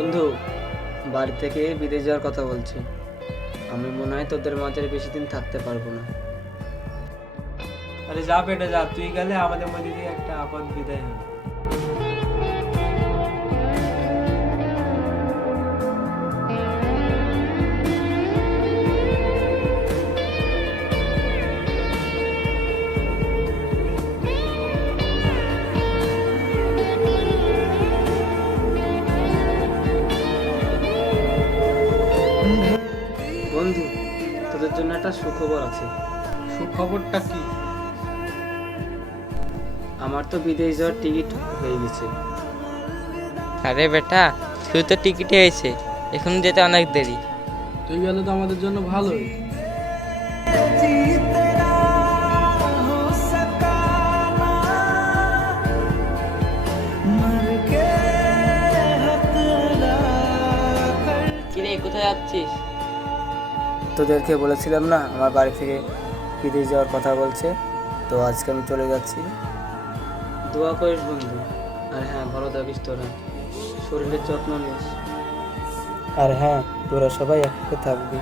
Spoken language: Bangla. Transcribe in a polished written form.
বন্ধু, বাড়ি থেকে বিদেশ যাওয়ার কথা বলছি। আমি মনে হয় তোদের মাঝে বেশি দিন থাকতে পারবো না। আরে যা বেটা যা, তুই গেলে আমাদের মধ্যে থেকে একটা আপদ বিদায় হবে। বন্ধু, তোদের জন্য একটা সুখবর আছে। সুখবরটা কি? আমার তো বিদেশ যাওয়ার টিকিট হয়ে গেছে। আরে বেটা, শুধু তো টিকিটই হয়েছে, এখন যেতে অনেক দেরি। তুই গেলে তো আমাদের জন্য ভালোই। কিরে, কোথায় যাচ্ছিস? তোদেরকে বলেছিলাম না আমার বাড়ি থেকে বিদেশ যাওয়ার কথা বলছে, তো আজকে আমি চলে যাচ্ছি। দোয়া করিস বন্ধু। আর হ্যাঁ, ভালো থাকিস তোরা, শরীরের যত্ন নিস। আর হ্যাঁ, তোরা সবাই একসাথে থাকবি।